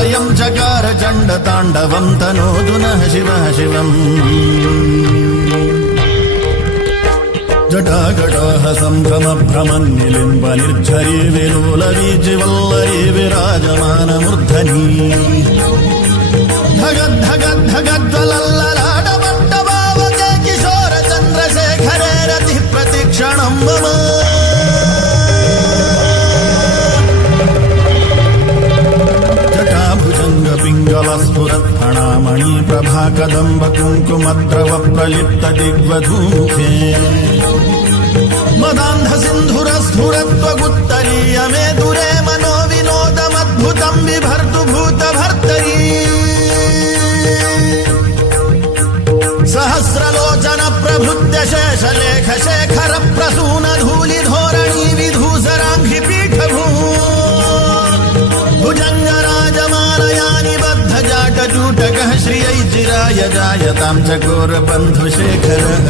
प्रलयं चकार चण्डताण्डवं तनोतु नः शिवः शिवम् जटाकटाह सम्भ्रमभ्रमन्निलिम्ब निर्झरी विलोलवीचिवल्लरी विराजमानमूर्धनी धगद्धगद्धगद्वलल्ललाडमण्डपावके किशोर चन्द्रशेखरे रतिः प्रतिक्षणं मम पिङ्गलस्फुरत्फणामणि प्रभा कदम्ब कुङ्कुमद्रव प्रलिप्त दिग्वधूमुखे मदान्ध सिन्धुरस्फुरत्वगुत्तरीय मे दुरे मनो विनोदमद्भुतं बिभर्तु भूतभर्तरी सहस्रलोचन प्रभृत्य शेषलेख शेखर प्रसून धूलि धोरणी विधूसराङ्घ्रि पीठभू भुजङ्गराजमालयानि बद्धजाटजूटकः श्रियै चिराय जायतां चकोरबन्धुशेखरः